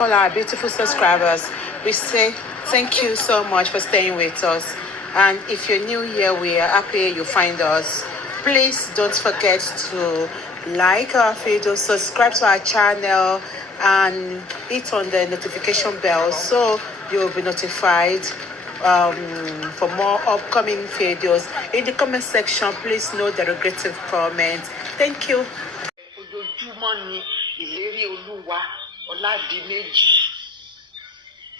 All our beautiful subscribers, we say thank you so much for staying with us. And if you're new here, we are happy you find us. Please don't forget to like our video, subscribe to our channel, and hit on the notification bell so you'll be notified for more upcoming videos. In the comment section, please note the regretful comments. Thank you.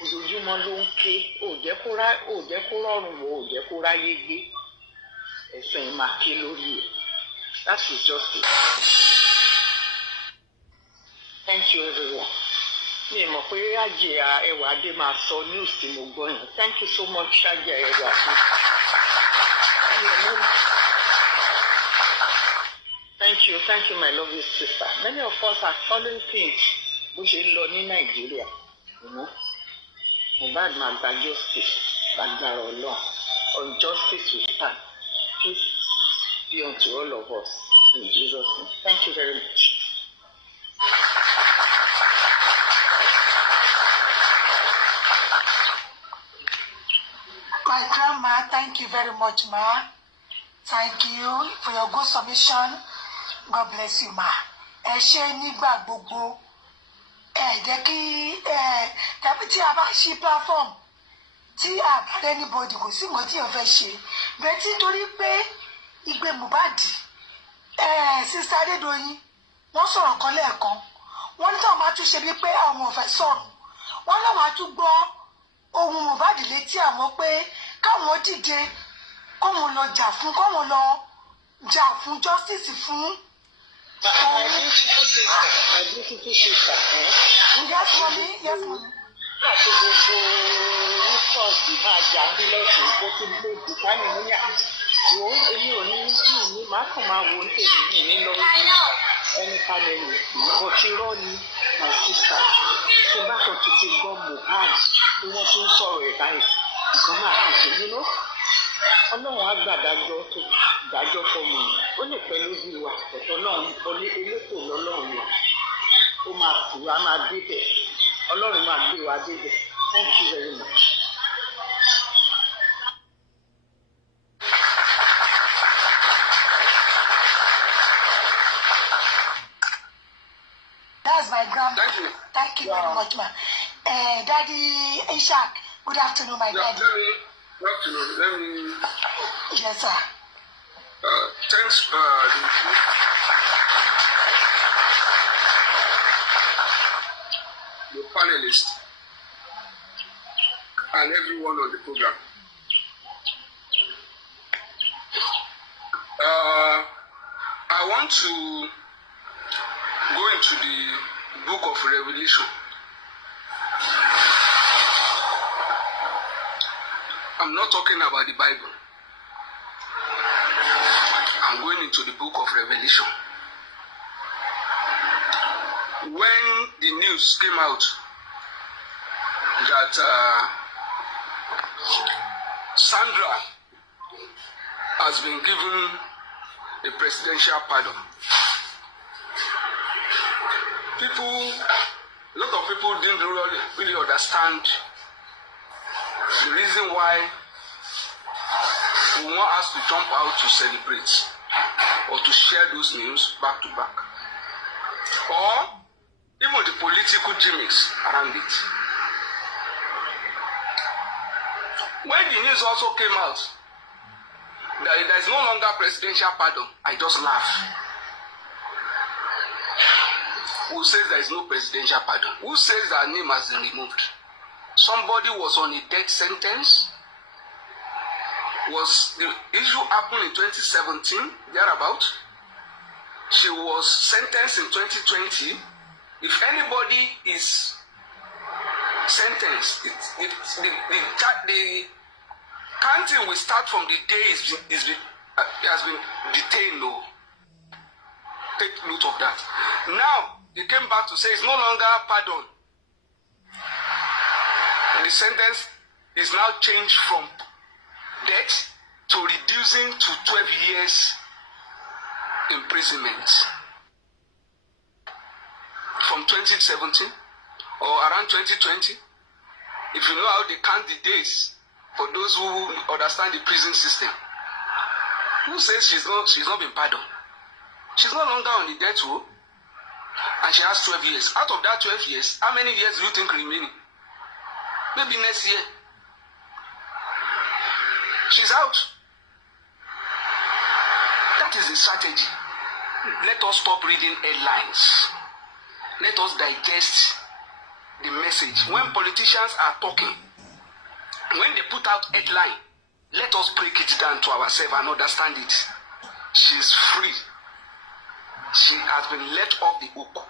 Ojoojúmọ́ ló ń ké ò jẹ́ kó rọrùn wò ò jẹ́ kó ráyé gbé ẹ̀sùn yìí máa ké lórí ẹ̀. That is just it. Thank you everyone. Mi mọ̀ pé Àjẹ́ Ẹwà Adé máa sọ news tí mo gbọ́ yẹn. Thank you so much Àjẹ́ Ẹwà Adé. Thank you my lovely sister. Many of us are following things bó ṣe lọ ní Nàìjíríà. Mohbad máa gba justice lágbára Ọlọ́run. On justice we stand. Peace be unto all of us in Jesus' name. Thank you very much. My grandma, thank you very much, ma. Thank you for your good submission. God bless you, ma. Ẹ ṣé nígbà gbogbo. Jẹ́ kí tàbí tí a bá ṣí platform tí a bá rẹ́ anybody kò sí nǹkan tí o fẹ́ ṣe bẹ́ẹ̀ tí torí pé ìgbé Mohbad sista Adédoyin wọ́n sọ̀rọ̀ kan lẹ́ẹ̀kan wọ́n ní táwọn máa tún ṣe bíi pé àwọn ò fẹ́ sọ̀rọ̀ wọ́n láwọn á tún gbọ́ ohun Mohbad létí àwọn pé káwọn dìde kówọn lọ jà fún justice fún. My beautiful sister. Yes, mommy. Láti gbogbo rúkọ̀ọ̀sì máa jà ń lẹ́sìn tó ti gbé ìdíkánì níyà. Wo èmi ò ní ní má kàn máa wo tèmi mi ní lórí ẹni panẹ́lì. Ìbò ti rọ́ ni my sister. Tí bá kan tó ti gbọ́ Mohbad tí wọ́n tún sọ̀rọ̀ ẹ̀ báyìí. Nǹkan máa kàn sí nínú. Ọlọ́run á gbàdájọ́ tó dájọ́ fún mi. Ó lè pẹ́ lójú wa. Ọ̀tọ̀ náà elétò lọ́lọ́run wa. Ó máa kú, á máa débẹ̀. Ọlọ́run máa gbé wa débẹ̀. Thank you very much. That's my grandma. Thank you very much, ma. Daddy Ishak, good afternoon, my daddy. Good afternoon. Let me. Yes, sir. Thanks, the panelists and everyone on the program. I want to go into the book of Revelation. I'm not talking about the Bible. I'm going into the book of Revelation. When the news came out that Sandra has been given a presidential pardon, a lot of people didn't really understand the reason why we want us to jump out to celebrate or to share those news back to back, or even the political gimmicks around it. When the news also came out that there is no longer presidential pardon, I just laughed. Who says there is no presidential pardon? Who says that name has been removed? Somebody was on a death sentence. Was the issue happened in 2017, thereabout? She was sentenced in 2020. If anybody is sentenced, the counting will start from the day he has been detained. No. Take note of that. Now, they came back to say it's no longer pardon. The sentence is now changed from death to reducing to 12 years imprisonment. From 2017 or around 2020. If you know how they count the days for those who understand the prison system. Who says she's not been pardoned? She's no longer on the death row. And she has 12 years. Out of that 12 years, how many years do you think remaining? Maybe next year. She's out. That is the strategy. Let us stop reading headlines. Let us digest the message. When politicians are talking, when they put out headline, let us break it down to ourselves and understand it. She's free. She has been let off the hook.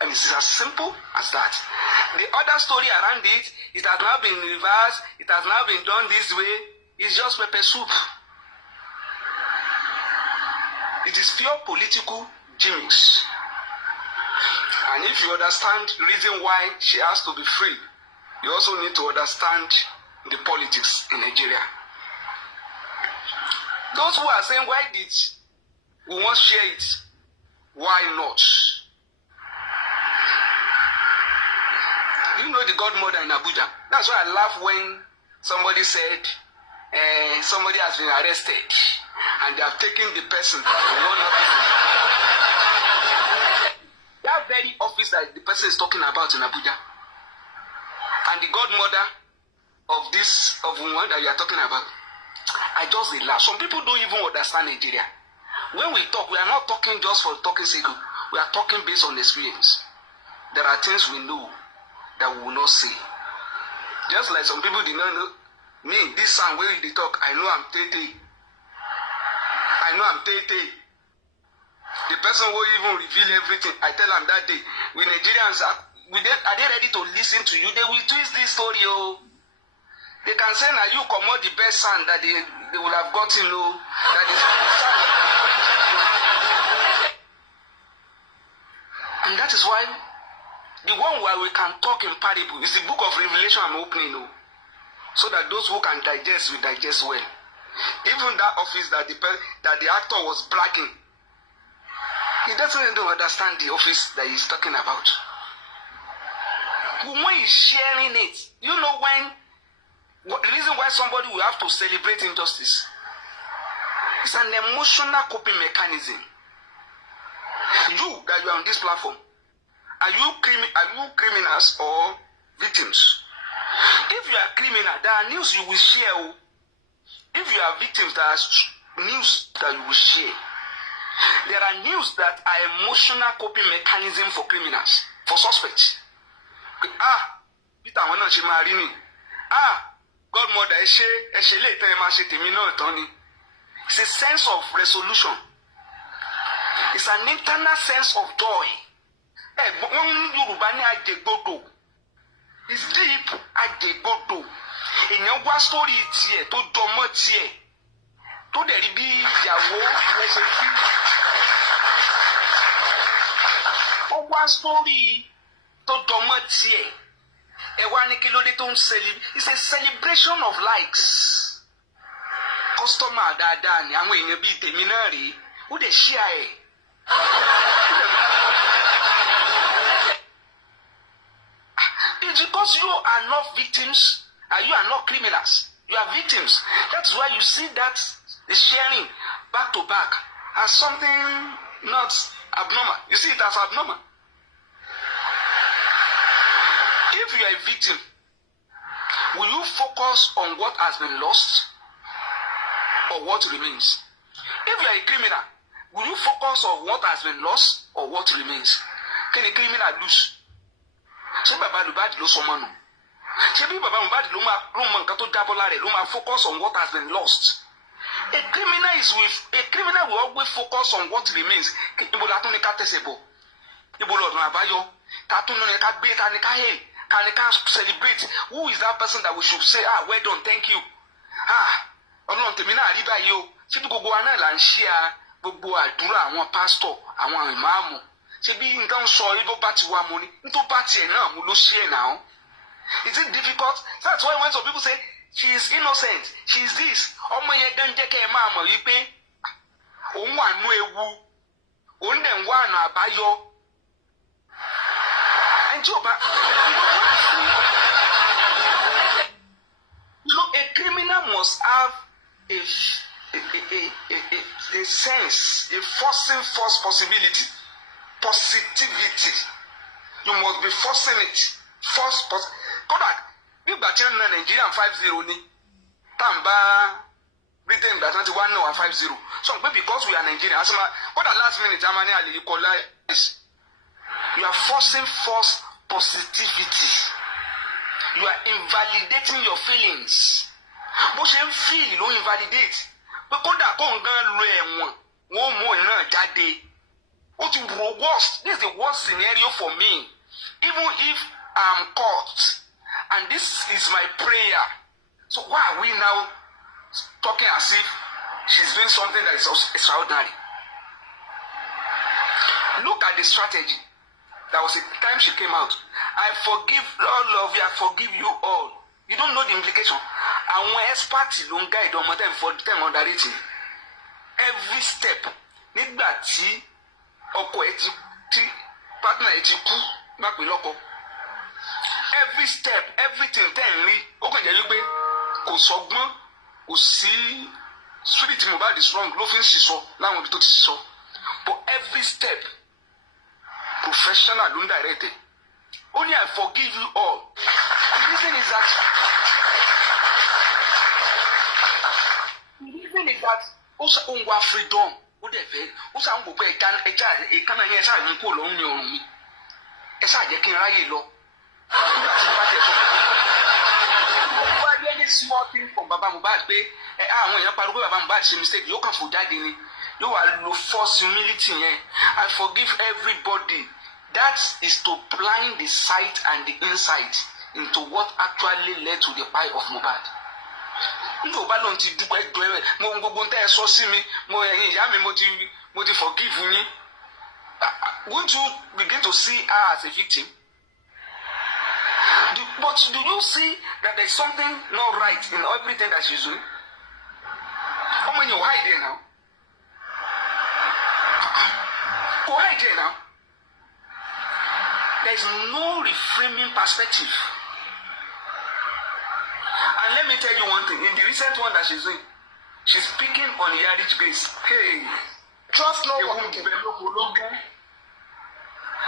And it's as simple as that. The other story around it, it has now been reversed, it has now been done this way, it's just pepper soup. It is pure political gimmicks. And if you understand the reason why she has to be free, you also need to understand the politics in Nigeria. Those who are saying, why did we want to share it? Why not? You know the godmother in Abuja. That's why I laugh when somebody said somebody has been arrested and they have taken the person to one office. That very office that the person is talking about in Abuja. And the godmother of Wunmi that you are talking about. I just laugh. Some people don't even understand Nigeria. When we talk, we are not talking just for talking sake. We are talking based on experience. There are things we know that we will not say. Just like some people did not know me, this sound where they talk, I know I'm Tete. I know I'm Tete. The person will even reveal everything. I tell them that day, we Nigerians are they ready to listen to you? They will twist this story. Oh. They can say that you come out the best sound that they will have gotten. Oh. That is the sound. And that is why the one where we can talk in parable is the book of Revelation I'm opening. Oh. So that those who can digest will digest well. Even that office that the actor was bragging, he doesn't even understand the office that he's talking about. When he's sharing it, you know the reason why somebody will have to celebrate injustice. It's an emotional coping mechanism. You that you are on this platform, are you criminals or victims? If you are criminal, there are news you will share. If you are victims, there are news that you will share. There are news that are emotional coping mechanism for criminals, for suspects. Peter wọ́n náà ṣe máa rí mi. Godmother ẹ ṣe lè tẹ́ ẹ máa ṣe tèmi náà tán ni. It's a sense of resolution. It's an internal sense of joy. Wọ́n ní Yorùbá ní àjẹgbodò. It's deep àjẹgbodò. Èèyàn wá sórí tiẹ̀ tó jọmọ́ tiẹ̀ tó dẹ̀ rí bí ìyàwó ẹ ṣe fi. Ó wá sórí tó jọmọ́ tiẹ̀. Ẹ wá ní kí ló dé tó ń celebrate. It's a celebration of likes. Customer dáadáa ni àwọn èèyàn bíi tèmi náà rèé. Ó dẹ̀ share ẹ̀. It's because you are not victims and you are not criminals. You are victims. That's why you see that the sharing back to back as something not abnormal. You see it as abnormal. If you are a victim, will you focus on what has been lost or what remains? If you are a criminal, will you focus on what has been lost or what remains? Can a criminal lose? Ṣé bàbá Mohbad ló sọmọ nù? Ṣé bí bàbá Mohbad ló mọ nǹkan tó jábọ́ lára ẹ̀ ló máa focus on what has been lost? A criminal will always focus on what remains. Ibo la tún ní ká tẹ̀sẹ̀ bọ̀? Ibo lọ̀dún àbáyọ? Ta tún ní ká gbé, ta ní ká hail, ta ní ká celebrate? Who is that person that we should say, well done, thank you? Ọlọ́run tèmi náà rí báyìí o. Ṣé bí gbogbo wa náà là ń ṣe gbogbo àdúrà àwọn pásítọ̀, àwọn ìmáàmù? Ṣé bí nǹkan sọ yìí ló bá ti wá mu ni? Nítorí bá tiẹ̀ náà mu ló ṣe ẹ̀ náà. Is it difficult? That's why when some people say, she is innocent, she is this. Ọmọ yẹn gan jẹ́ kẹ́ ẹ máa mọ̀ wípé òun wà nú ewu, òun dẹ̀ ń wá ọ̀nà àbáyọ. A criminal must have a sense, a forcing force possibility, positivity. You must be forcing it. Kodak, if the China Nigerian 5-0 ni, Tamba Britain that 21 no 5-0. So because we are Nigerian, as the last minute Germany will equalize. You are forcing force positivity. You are invalidating your feelings. But you feel you don't invalidate. But Kodak can't go one more jade. What is the worst? This is the worst scenario for me. Even if I'm caught, and this is my prayer. So why are we now talking as if she's doing something that is extraordinary? Look at the strategy. There was a time she came out. I forgive all of you. I forgive you all. You don't know the implication. And when experts don't guide them for them underrating every step. Nígbà tí ọkọ ẹ ti partner ẹ ti kú má pè lọ́kọ. Every step, everything ten rí ó kàn jẹ́ wípé kò sọgbọ́n kò sí spirit Mohbad strong ló fi ń ṣiṣọ́ láwọn ibi tó ti ṣiṣọ́. But every step professional ló ń direct it. Only I forgive you all. The reason is that also on wa freedom. Ó dẹ̀ fẹ́ ó ṣàn gbogbo ẹja ìkànnà yẹn ṣáà ní kó lọ́rùn ní ọrùn mi. Ẹ ṣáà jẹ́ kí n ráyè lọ. Nígbà tí mo bá tẹ̀ sọ. Why do any small thing from Baba Mohbad pé àwọn èèyàn pariwo pé Baba Mohbad ṣe mistake yóò kàn fò jáde ni. Yóò wá lo force humility yẹn. I forgive everybody. That is to blind the sight and the insight into what actually led to the plight of Mohbad. Nígbà wo bá lóun ti dúpẹ́ jọ ẹ mo gbogbo ń tẹ́ ẹ sọ sí mi mo ẹ̀yin ìyá mi mo ti forgive yín. Won't you begin to see her as a victim? But do you see that there is something not right in everything that she's doing? How many you hide there now? Go hide there now. There is no reframing perspective. And let me tell you one thing. In the recent one that she's doing, she's speaking on Rich Grace. Hey, Trust no one.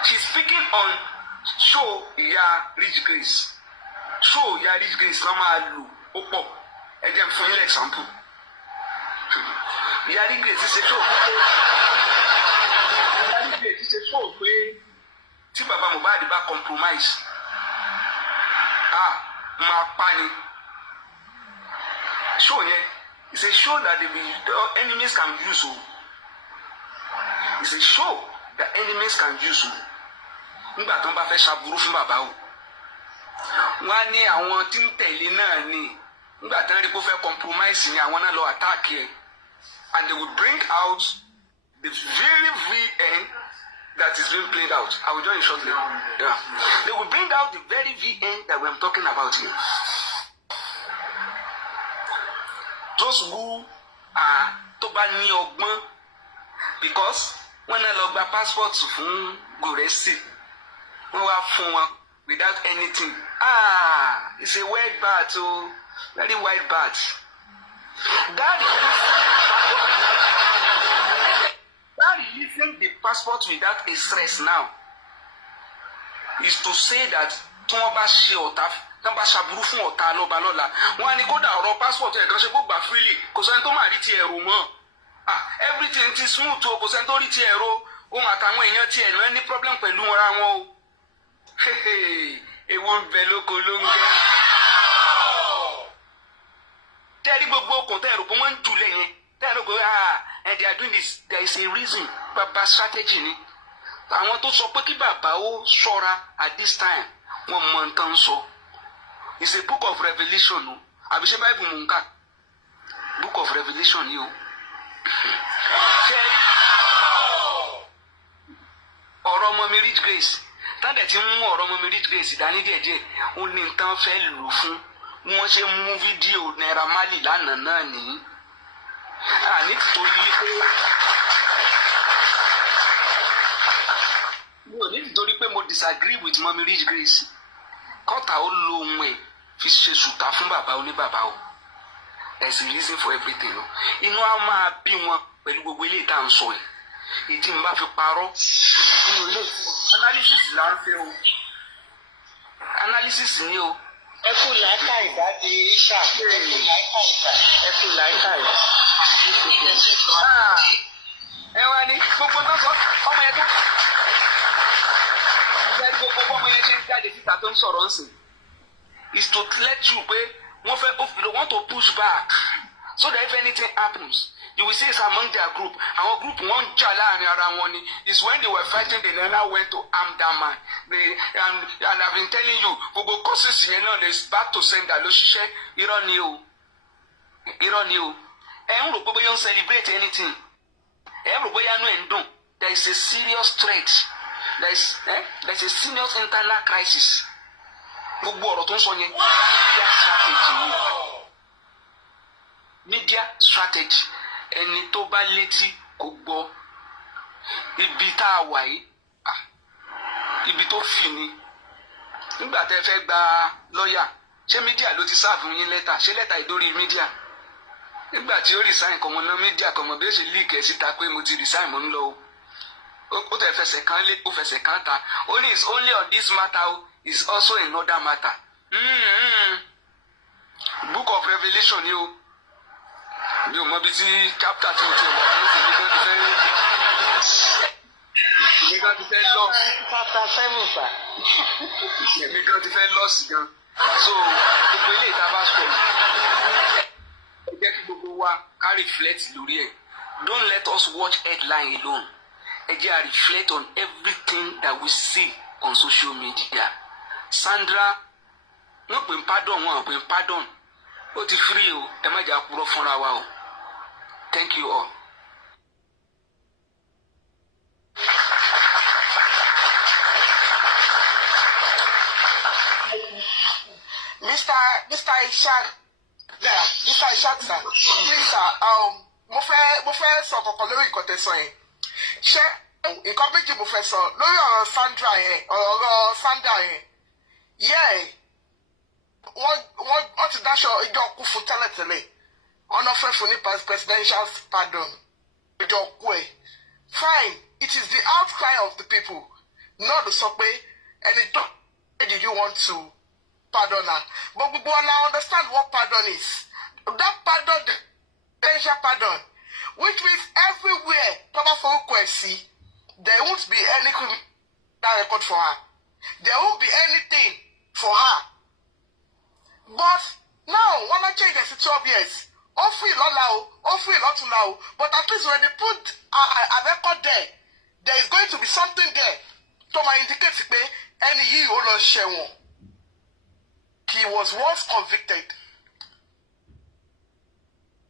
She's speaking on show Rich Grace. Show Rich Grace. Kama Opo. Again, for your example. Rich Grace is a show. Rich Grace is a show where tí Baba Mohbad bá compromise. Ma pani. Show yẹn. It's a show that the enemies can use. It's a show that enemies can use. Nígbà tó ń bá fẹ́ ṣàbúrú fún bàbá o. Wọ́n á ní àwọn tí ń tẹ̀lé náà ni. Nígbà tó ń rí pé ó fẹ́ compromise ni àwọn náà lọ attack ẹ̀. And they will bring out the very VN that is being played out. I will join you shortly. Yeah. They will bring out the very VN that we're talking about here. Those who are tó bá ní ọgbọ́n, because when I log my passport fún Gòrẹ́sì, wọ́n wá fún wọn without anything. It's a white bat, oh, very white bat. That releasing the passport without a stress now is to say that tí wọ́n bá ṣe ọ̀tá tí wọ́n bá ṣàbúrú fún ọ̀tá lọ́ba lọ́la wọ́n á ní kódà ọ̀rọ̀ passport ẹ̀ kan ṣe kó gbà freely kò sẹ́ni tó máa rí ti ẹ̀rọ mọ́. Everything ti smooth o kò sẹ́ni tó rí ti ẹ̀rọ ohun àtàwọn èèyàn ti ẹ̀rọ ní problem pẹ̀lú ara wọn o. Ewu ń bẹ lóko ló ń gẹ́. Tẹ́rí gbogbo okùn tẹ́ ẹ̀rọ pé wọ́n ń jù lẹ́yìn tẹ́ ẹ̀rọ pé and they are doing this, there is a reason. Baba strategy ni. Àwọn tó sọ pé kí bàbá ó ṣọ́ra at this time wọ́n mọ nǹkan sọ. It's a book of Revelation o. Àbí ṣé Bible mò ń kà? Book of Revelation ni o. Ọ̀rọ̀ ọmọ mi Rich Grace. Tádẹ̀ tí ń mú ọ̀rọ̀ ọmọ mi Rich Grace dání díẹ̀díẹ̀. Ó ní nǹkan fẹ́ lò fún. Wọ́n ṣe mú fídíò Naira Marley lánàá náà nìyí. Nítorí pé pé mo disagree with Mommy Rich Grace kọ́ta ó lo ohun ẹ̀ fi ṣe ṣùtà fún bàbá oníbàbá o. There's a reason for everything o. Inú á máa bí wọn pẹ̀lú gbogbo ilé ìta ń sọ ẹ̀. Èyí tí n bá fi parọ́ nínú ilé analysis là ń fẹ́ o. Analysis ni o. Ẹ kú láìka ìdáde ìṣà. Ẹ kú láìka ìdá. Ẹ wá ní gbogbo náà sọ ọmọ yẹn tó. Ìjẹ́ gbogbo ọmọ yẹn ṣe ń jáde síta tó ń sọ̀rọ̀ ń sìn. Is to let you pé wọ́n fẹ́ they want to push back so that if anything happens you will see it's among their group. Our group wọ́n jà láàrin ara wọn ni. Is when they were fighting they never went to arm that man. And I've been telling you gbogbo courses yẹn náà they back to sender ló ṣiṣẹ́ irọ́ ni o. Irọ́ ni o. Ẹ ń rò pé bóyá ń celebrate anything. Ẹ ń rò bóyá inú ẹ̀ ń dùn. There is a serious threat. There is a serious internal crisis. Gbogbo ọ̀rọ̀ tó ń sọ yẹn media strategy ni. Media strategy. Ẹni tó bá létí kò gbọ́. Ibi tá a wà yìí ibi tó fì ni. Nígbà tẹ́ fẹ́ gba lọ́ọ̀yà ṣé mídíà ló ti sáàfù yín lẹ́tà ṣé lẹ́tà ìdórí mídíà. Nígbà tí ó resign kọ̀mọ̀ náà mídíà kọ̀mọ̀ bí ó ṣe leak ẹ̀ síta pé mo ti resign mo ń lọ o. Ó tẹ̀ fẹsẹ̀ kan lé ó fẹsẹ̀ kan ta. Only is only on this matter o. Is also another matter. Book of Revelation ni o. Mi ò mọ bí tí chapter tí mo ti wà ní ìsinmi kan ti fẹ́ Chapter 7 sir. èmi kan ti fẹ́ lọ́ọ̀sì gan. So gbogbo ilé ìta bá sọ ẹ jẹ́ kí gbogbo wa ká reflect lórí ẹ̀. Don't let us watch headline alone. Ẹ jẹ́ à reflect on everything that we see on social media. Sandra wọ́n pè ń pardon wọ́n pè ń pardon ó ti free o ẹ má jà purọ́ fúnra wa o. Thank you all. Mr. Ishaq, yeah, Mr. Ishaq sir, please sir, mo fẹ́ sọ kankan lórí nǹkan tẹ́ sọ yẹn. Ṣé nǹkan méjì mo fẹ́ sọ lórí ọ̀rọ̀ Sandra yẹn, ọ̀rọ̀ Sandra yẹn. Yeah, wọ́n ti dáṣọ ìjọ kú fún tẹ́lẹ̀tẹ́lẹ̀. Ọ̀nà fẹ́ fún ní presidential pardon. Ìjọ kú ẹ̀. Fine, it is the outcry of the people. Not the sọ pé ẹni tó did you want to pardon her. But we want to understand what pardon is. That pardon, the presidential pardon, which means everywhere, there won't be any criminal record for her. There won't be anything for her. But now, when I change the 12 years, hopefully not now, hopefully not now, but at least when they put a record there is going to be something there to my indicate any year or not share one. He was once convicted.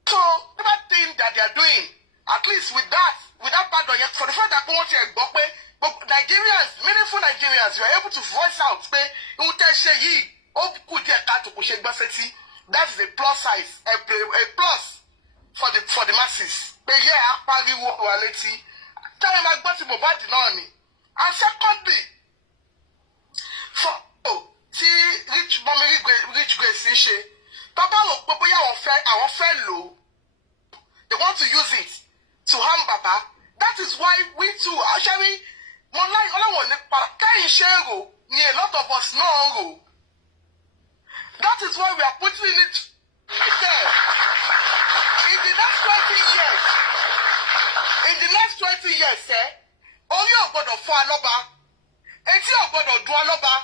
So, that thing that they are doing, at least with that pardon, for the fact that Nigerians, meaningful Nigerians, you are able to voice out, that is a plus size, a plus for the masses. And secondly, rich mommy rich grace ń ṣe bàbá wò pé bóyá àwọn fẹ́ lò they want to use it to harm Baba. That is why we too actually mo láì ọlọ́wọ̀n nípa káyìn ṣe é rò ni a lot of us náà rò. That is why we are putting it there. In the next 20 years orí ò gbọ́dọ̀ fọ́ alọ́ba etí ò gbọ́dọ̀ dún alọ́ba.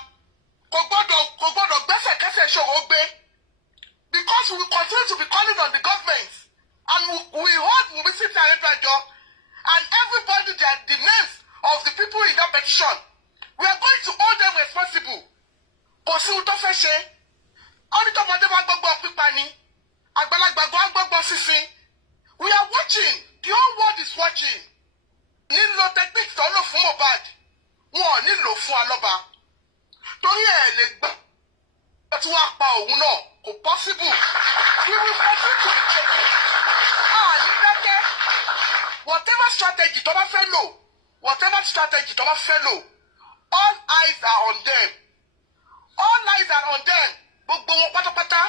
Because we will continue to be calling on the government and we will be sitting and everybody the names of the people in that petition we are going to hold them responsible. We are watching, the whole world is watching. Nílò techniques tó lò fún Mohbad wọn ò nílò fún alọ́ba. Torí lè gbà tí wọ́n pa òun náà kò possible. We will continue to be taking. Ní dákẹ́. Whatever strategy tó bá fẹ́ lò, all eyes are on them. All eyes are on them. Gbogbo wọn pátápátá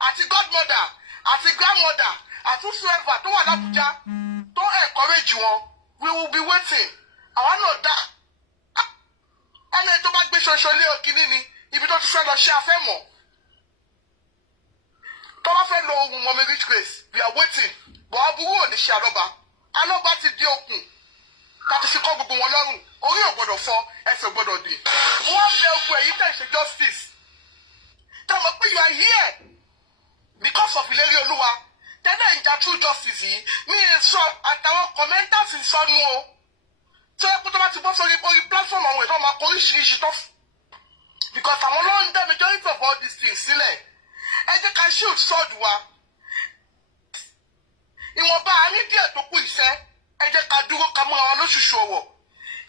àti godmother àti grandmother àti whoever tó wà l'Abuja tó encourage wọn. We will be waiting. Àwa náà dá. Ẹni tó bá gbé ṣoṣo lé òkìní ni ibi tó ti fẹ́ lọ ṣe afẹ́ mọ̀. Tó bá fẹ́ lo ohun mọ̀mí rich grace, we are waiting. Bọ̀ aburú ò ní ṣe alọ́ba. Alọ́ba ti di okùn. Ká ti fi kọ́ gbogbo wọn lọ́rùn. Orí ò gbọ́dọ̀ fọ́, ẹsẹ̀ ò gbọ́dọ̀ dì. Wọ́n fẹ́ ogun èyí tẹ̀ ṣe justice. Tẹ́ mọ̀ pé you are here because of ìlérí Olúwa. Tẹ́lẹ̀ ń jà true justice yìí. Mi ì sọ àtàwọn commenters ń sọnù o. Tẹ́ pé tó bá ti bọ́ sórí platform àwọn èèyàn máa kọ oríṣiríṣi tó. Because àwọn ló ń dá majority of all these things sílẹ̀. Ẹ jẹ́ ká shield sword wa. Ìwọ̀nba àárín díẹ̀ tó kù iṣẹ́. Ẹ jẹ́ ká dúró ká múra wọn lóṣùṣù ọwọ̀.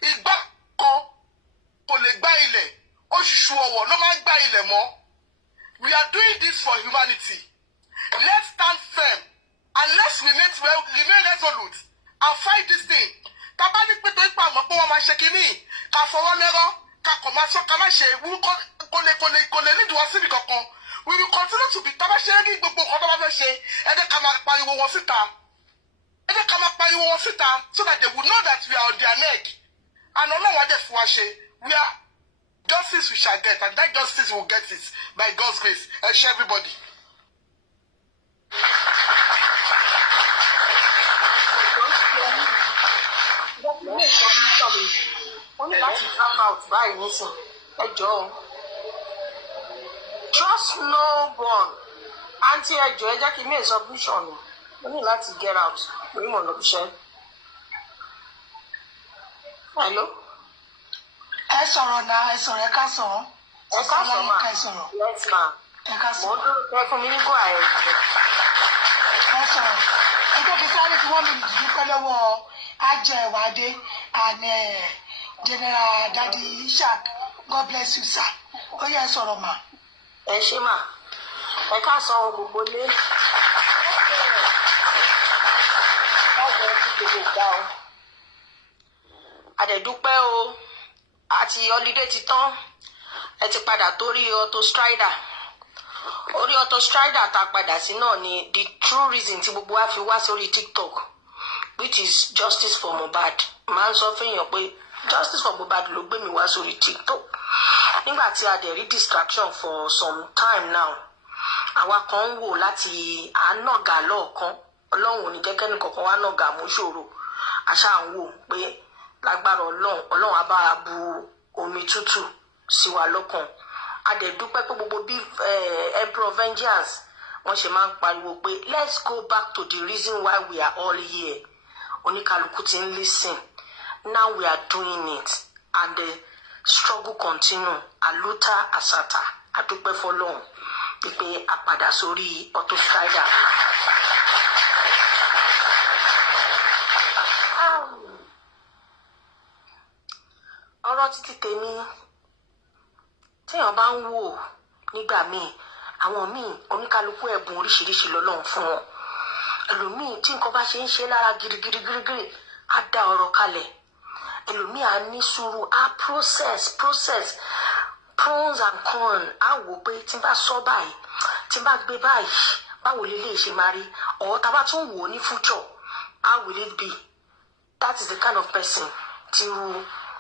Ìgbà kan kò lè gbá ilẹ̀. Oṣùṣù ọwọ̀ ló máa ń gbá ilẹ̀ mọ́. We are doing this for humanity. Let's stand firm and let's remain resolute and fight this thing. Tàbá ní pé tó ń pa àmọ́ pé wọ́n máa ṣe kínní. Ká fọwọ́ lẹ́rọ́. Ká kọ̀ máa sọ ká má ṣe kò lè nídìí wọn síbi kankan. We will continue to be tàbá ṣe é ní gbogbo nǹkan tó bá fẹ́ ṣe. Ẹ jẹ́ ká máa pariwo wọn síta. Ẹ jẹ́ ká máa pariwo wọn síta so that they will know that we are on their neck. And Ọlọ́run á dẹ̀ fún wa ṣe. We are justice we shall get and that justice will get it by God's grace. Ẹ ṣé everybody. Only láti tap out báyìí nísìn. Ẹ jọ̀ọ́. Trust no one. Àǹtí ẹ jọ̀ọ́ ẹ jẹ́ kí n make submission mi. Mo ní láti get out. Mo ní mọ̀ lọ bíṣẹ́. Hello? Ẹ sọ̀rọ̀ náà, ẹ sọ̀rọ̀ ẹ ká sọ̀rọ̀. Ẹ ká sọ̀rọ̀ ma. Yes ma. Ẹ ká Mo sọ̀rọ̀. dúró fún mi ní go ahead. Ẹ sọ̀rọ̀. Ẹ jẹ́ kí sáré tí wọ́n mi dúpẹ́ lọ́wọ́ Ajẹ́ Ìwádé and General Daddy Ishaq. God bless you, sir. Ó yẹ ẹ sọ̀rọ̀ mà. Ẹ ṣé mà. Ẹ ká sọ gbogbo lé. Báwo ti gbogbo gbà o? Àdẹ̀dúpẹ́ o. Àti holiday ti tán. Ẹ ti padà torí Auto Strider. Orí Auto Strider tá padà sí náà ni the true reason tí gbogbo wa fi wá sórí TikTok, which is justice for Mohbad. Máa ń sọ fẹ́yàn pé justice for Mohbad ló gbé mi wá sórí TikTok. Nígbà tí a dẹ̀ rí distraction for some time now. Àwa kan ń wò láti àánọ̀gà lọ́ọ̀kan. Ọlọ́run ò ní jẹ́ kẹ́ni kankan wá nàgà mú ṣòro. Àṣà ń wò pé lágbára Ọlọ́run á bá bu omi tútù sí wa lọ́kàn. A dẹ̀ dúpẹ́ pé gbogbo bí Emperor Vengeance wọ́n ṣe máa ń pariwo pé let's go back to the reason why we are all here. Oníkálukú ti ń listen. Now we are doing it and the struggle continue. Aluta asata. A dúpẹ́ f'Ọlọ́run pé a padà sórí Auto Strider. Ọ̀rọ̀ títí tèmi téèyàn bá ń wò nígbà míì àwọn míì oníkálukú ẹ̀bùn oríṣiríṣi lọ́lọ́run fún wọn. Ẹlòmíì tí nǹkan bá ṣe ń ṣe lára girigirigirigiri á dá ọ̀rọ̀ kalẹ̀. Ẹlòmíì á ní sùúrù á process pros and cons á wò pé tí n bá sọ báyìí tí n bá gbé báyìí báwo lè lè ṣe máa rí ọ̀ tá bá tún wò ó ní future how will it be? That is the kind of person tí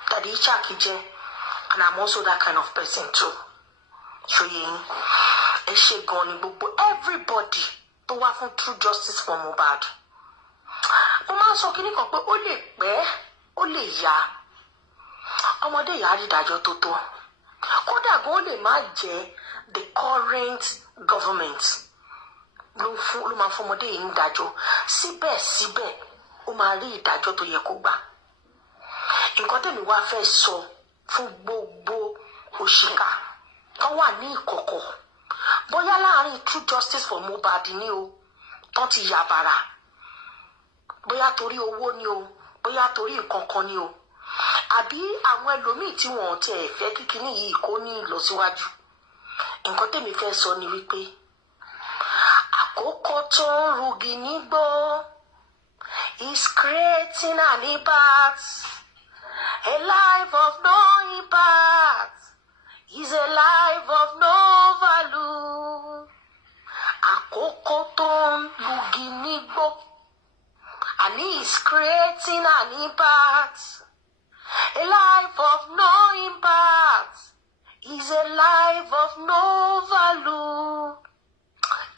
Daddy Ishaq jẹ́, and I'm also that kind of person too. Ṣòye yín ẹ ṣe gan ni gbogbo everybody tó wá fún true justice for Mohbad. Mo máa ń sọ kíní kan pé ó lè pẹ́ ó lè yá ọmọdé ìyá rí ìdájọ́ tó tó kódà gan ó lè má jẹ́ the current government ló máa fún ọmọdé yìí ń dájọ́ síbẹ̀síbẹ̀ ó máa rí ìdájọ́ tó yẹ kó gbà. Nǹkan tèmi wá fẹ́ sọ fún gbogbo òṣìkà tó wà ní ìkọ̀kọ̀ bóyá láàrin true justice for Mohbad ni o tó ti yàbàrà bóyá torí owó ni o bóyá torí nǹkan kan ni o àbí àwọn ẹlòmíì tí wọn tiẹ̀ fẹ́ kíkiní yìí kó ní ìlọsíwájú. Nǹkan tèmi fẹ́ sọ ni wípé àkókò tó ń rugi nígbó is creating an impact. A life of no impact is a life of no value. Àkókò tó ń lugi nígbó, and he is creating an impact. A life of no impact is a life of no value.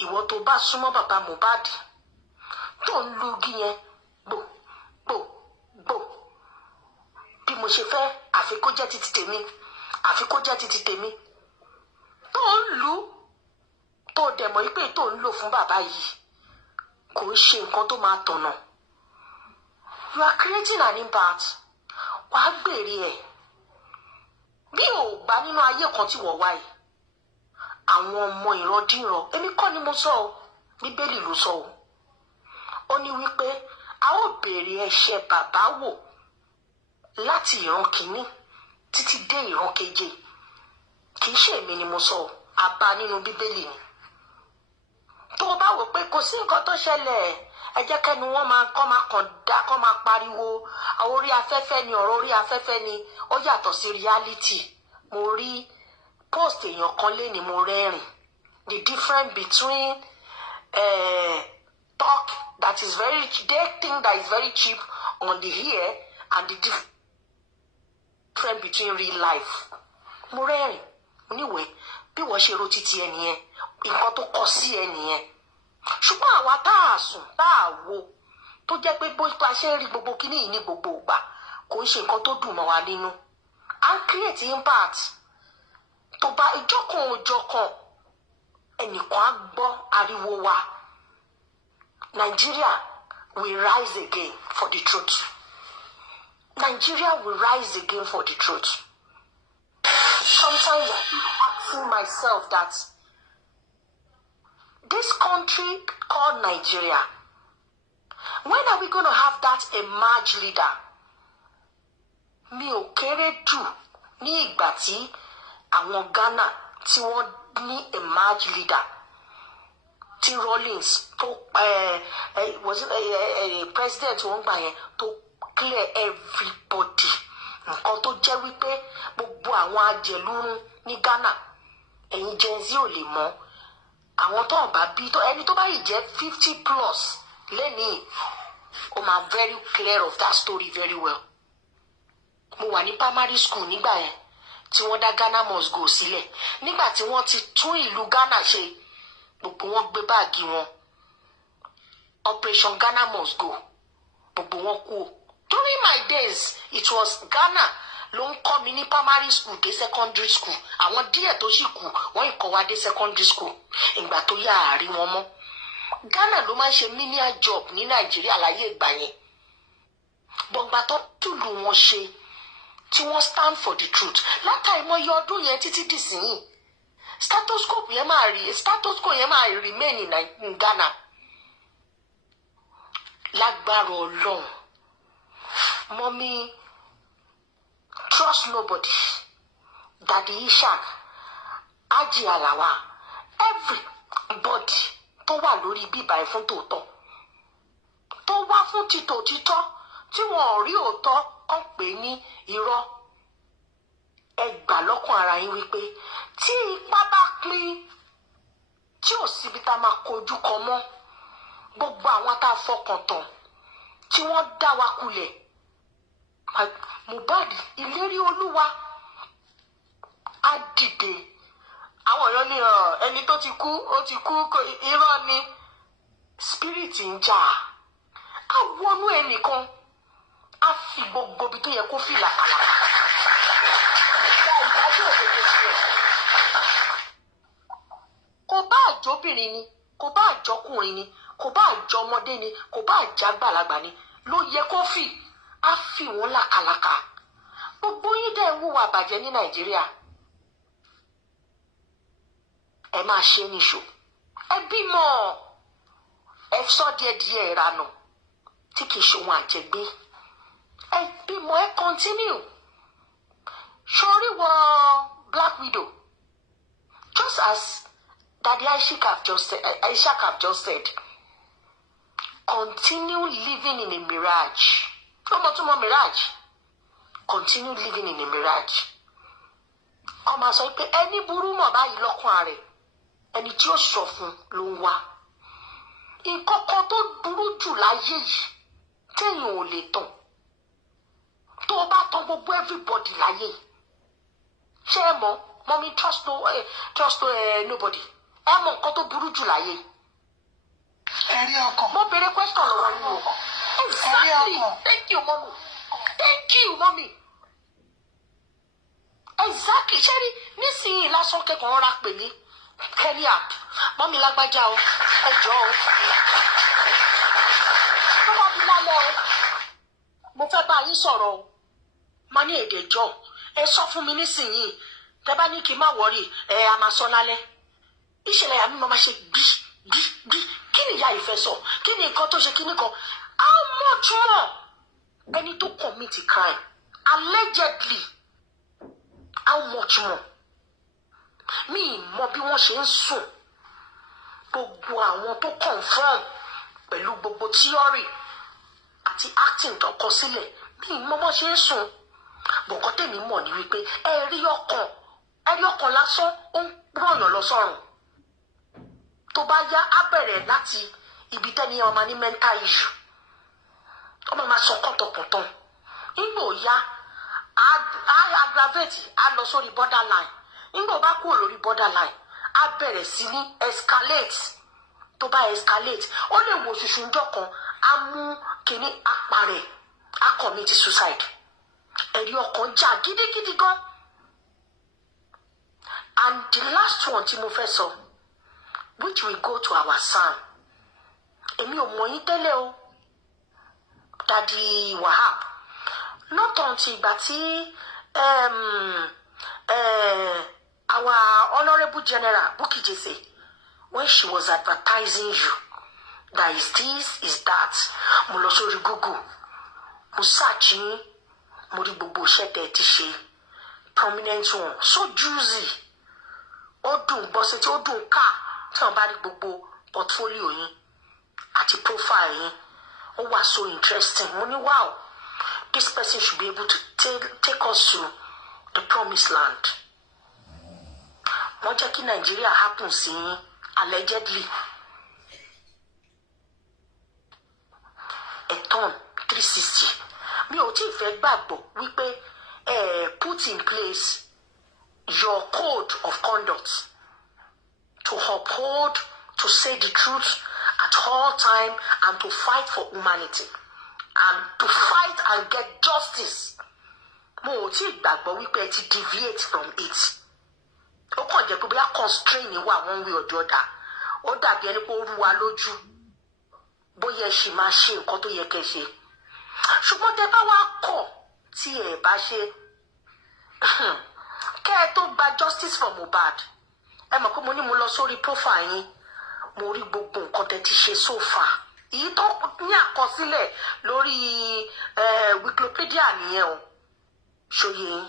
Ìwọ tó bá súnmọ́ bàbá Mohbad tó ń lugi yẹn gbò gbò gbò, bí mo ṣe fẹ́ àfi kó jẹ́ títí tèmi, àfi kó jẹ́ títí tèmi, tó ń lù tó dẹ̀ mọ̀ pé tó ń lò fún bàbá yìí kò ń ṣe nǹkan tó máa tọ̀nà. You are creating an impact. Wàá gbèrè ẹ̀. Bí ò gbà nínú ayé kan tí wọ́n wá yìí, àwọn ọmọ ìrandíran, èmi kọ́ ni mo sọ o, Bíbélì ló sọ o. Ó ní wípé a ó béèrè ẹ̀ṣẹ̀ bàbá wò láti ìran kìíní títí dé ìran keje. Kì í ṣe èmi ni mo sọ o, a bá nínú Bíbélì ni. Tó o bá wò pé kò sí nǹkan tó ṣẹlẹ̀, ẹ jẹ́ kẹ́nu wọn kọ́ máa kàn dá, kọ́ máa pariwo orí afẹ́fẹ́ ni, ọ̀rọ̀ orí afẹ́fẹ́ ni, ó yàtọ̀ sí reality. Mo rí post èèyàn kan lé ní mo rẹ́rìn. The difference between talk that is very, they think that is very cheap on the ear, and the difference between real life. Mo rẹ́rìn. Mo níwèé bí wọ́n ṣe ro títí ẹ nìyẹn, nǹkan tó kọ sí ẹ nìyẹn. Ṣùgbọ́n àwa tá a sùn tá a wo tó jẹ́ pé bó a ṣe ń rí gbogbo kíní yìí ní gbogbo ìgbà kò ń ṣe nǹkan tó dùn mọ́ wa nínú. À ń create impact. Tó bá ìjọkan òjọkan ẹnìkan á gbọ́ ariwo wa. Nigeria will rise again for the truth. Nigeria will rise again for the truth. Sometimes I keep asking myself that this country called Nigeria, when are we going to have that emerged leader? Mi ò kéré jù ní ìgbà tí àwọn Ghana tí wọ́n ní emerged leader, tí Rawlings tó was president wọ́n gbà yẹn tó clear everybody. Nǹkan tó jẹ́ wípé gbogbo àwọn ajẹlúrún ní Ghana ẹ̀yin Gen Z ò lè mọ̀. Àwọn tó ń bá bí tó ẹni tó bá yìí jẹ́ 50+ lẹ́nìí, ó máa very clear of that story very well. Mo wà ní primary school nígbà yẹn tí wọ́n dá Ghana Must Go sílẹ̀. Nígbà tí wọ́n ti tún ìlú Ghana ṣe, gbogbo wọn gbé báàgì wọn. Operation Ghana Must Go, gbogbo wọn kú. During my days, it was Ghana ló ń kọ́ mi ní primary school dé secondary school. Àwọn díẹ̀ tó sì kù wọ́n ìkọ́ wa dé secondary school. Ìgbà tó yá àárí wọn mọ́. Ghana ló máa ń ṣe menial job ní Nàìjíríà láyé ìgbà yẹn. Bọ̀gbà tó tùlù wọn ṣe tí wọ́n stand for the truth. Látàìmọye ọdún yẹn títí dìsíyìn. Status quo yẹn máa remain in Ghana. Lágbára Ọlọ́run. Mommy, trust nobody. Daddy Ishak, Aji Alawa, everybody tó wà lórí bíbá ẹ̀ fún tòótọ́, tó wá fún títọ́ tí wọn ò rí òótọ́ kàn pé ní irọ́. Ẹ gbà lọ́kàn ara yín wípé tí ipá bá pín, tí ò síbi tá máa kojú kọ mọ́, gbogbo àwọn tá a fọkàn tán tí wọ́n dá wa kulẹ̀. Mohbad ìlérí Olúwa á dìde. Àwọn èèyàn ní ẹni tó ti kú ó ti kú, irọ́ ni. Spirit ń jà. Á wọnú ẹnìkan, á fi gbogbo ibi tó yẹ kó fi làkàlàkà. Kò bá àjọbìnrin ni, kò bá àjọkùnrin ni, kò bá àjọmọdé ni, kò bá àjàgbàlagbà ni, ló yẹ kó fi. Á fi wọn làkàlàkà. Gbogbo yín dẹ̀ ń hùwà bàjẹ́ ní Nàìjíríà. Ẹ máa ṣe níṣó. Ẹ bímọ. Ẹ sọ díẹ̀díẹ̀ ìranù tí kìí ṣe ohun àjẹgbé. Ẹ bímọ, ẹ continue. Sori wọ Black Widow. Just as Daddy Ishak have just said, continue living in a mirage. Ọmọ tó mọ mirage. continue living in a mirage. Kọ́ máa sọ pé ẹni burú mọ̀ báyìí lọ́kàn rẹ̀ ẹni tí ó sọ fún ló ń wá. Nǹkan kan tó burú jù láyé yìí téèyàn ò lè tàn. Tó o bá tàn gbogbo everybody láyé. Ṣé ẹ mọ̀ mọ́mí trust nobody. Ẹ mọ̀ nǹkan tó burú jù láyé. Ẹ̀rí ọkàn. Mo béèrè question lọ́wọ́ yín o. Exactly. Thank you, mommy. Thank you, mommy. Exactly. Ṣé rí nísìnyí lásán kẹ́kọ̀ọ́ rọra pè mí kẹ́lí app mọ́mí lágbájá o ẹ jọ̀ọ́ o. Tó bá di lálẹ́ o mo fẹ́ bá yín sọ̀rọ̀ o. Má ní èdè jọ ẹ sọ fún mi nísìnyí tẹ bá ní kí n má wọrí a máa sọ lálẹ́. Ìṣẹ̀lẹ̀ àmì máa ṣe bí kí ni ìyá ìfẹ́ sọ kí ni nǹkan tó ṣe kí ni kan how much more ẹni tó commit a crime allegedly how much more mi mọ bí wọ́n ṣe ń sùn gbogbo àwọn tó confirm pẹ̀lú gbogbo theory àti acting tó kọ sílẹ̀ mi mọ bó ṣe ń sùn bọ̀kọ́ tèmi mọ̀ ní wípé ẹ̀rí ọkàn lásán ó ń rọ̀yàn lọ sọ́run tó bá yá á bẹ̀rẹ̀ láti ibi tẹ́ni ọmọ ní mental issue ọmọ máa sọ kọ́tọ̀kọ̀tọ̀ nígbò yá á aggravate á lọ sórí borderline nígbà bá kúrò lórí borderline á bẹ̀rẹ̀ sí ní escalate tó bá escalate ó lè wo ṣùṣù ńjọ́ kan á mú kíní apàrẹ̀ á commit suicide ẹ̀rí ọkàn já gidigidi gan. And the last one tí mo fẹ́ sọ which we go to our psalm èmi ò mọ̀ yín tẹ́lẹ̀ o Daddy Wahab not until ìgbà tí our honourable general Bukky Jesse when she was advertising you that is this is that mo lọ sórí Google mo search yín mo rí gbogbo iṣẹ́ tẹ́ ti ṣe prominent one so juicy ó dùn gbọ́sẹ̀ tí ó dùn ká tí wọ́n bá rí gbogbo portfolio yín àti profile yín ó wà so interesting mo ní wow this person should be able to take us to the promised land. Wọ́n jẹ́ kí Nàìjíríà happen sí yín allegedly. A turn 360. Mi ò tí ì fẹ́ gbàgbọ́ wípé put in place your code of conduct to uphold, to say the truth at all time and to fight for humanity and to fight and get justice. Mo ò tí ì gbàgbọ́ wípé ẹ ti deviate from it. Ó kàn jẹ́ pé bí a constrain wà one way or the other. Ó dàbí ẹni pé ó rú wa lójú. Bóyá ẹ ṣì máa ṣe nǹkan tó yẹ kẹ́ ṣe. Ṣùgbọ́n tẹ́ bá wá kọ̀ tí ẹ bá ṣe kẹ́ ẹ tó gba justice for Mohbad. Ẹ mọ̀ pé mo ní mo lọ sórí profile yín. Mo rí gbogbo nǹkan tẹ́ ti ṣe so far. Èyí tó ní àkọsílẹ̀ lórí Wikipedia nìyẹn o. Ṣòye yín.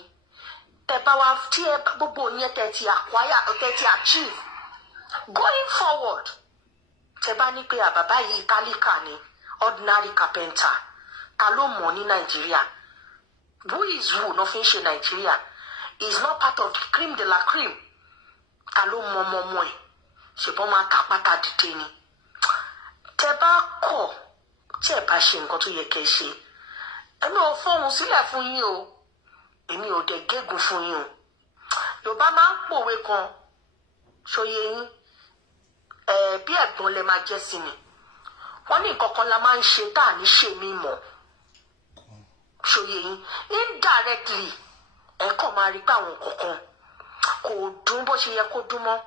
Tẹ́ bá wá tí ẹ gbogbo yẹn tẹ́ ti acquire tẹ́ ti achieve. Going forward. Tẹ́ bá ní pé àbàbá yìí tálíkà ni ordinary carpenter. Ta ló mọ̀ ní Nàìjíríà? Who is who no fi ń ṣe Nàìjíríà? He is not part of the cream de la cream. Ta ló mọ̀ ẹ̀? Ṣùgbọ́n máa ta pátá dìde ni. Tẹ́ bá kọ̀ tí ẹ bá ṣe nǹkan tó yẹ kẹ́ ṣe. Èmi ò fọhùn sílẹ̀ fún yín o. Èmi ò dẹ̀ gégùn fún yín o. Yorùbá máa ń pòwe kan. Ṣòye yín. Bí ẹ̀gbọ́n lẹ máa jẹ́ sí mi. Wọ́n ní nǹkan kan la máa ń ṣe tá à ní ṣe mí mọ̀. Ṣòye yín. Indirectly ẹ kàn máa rí pé àwọn nǹkan kan kò dún bó ṣe yẹ kó dún mọ́.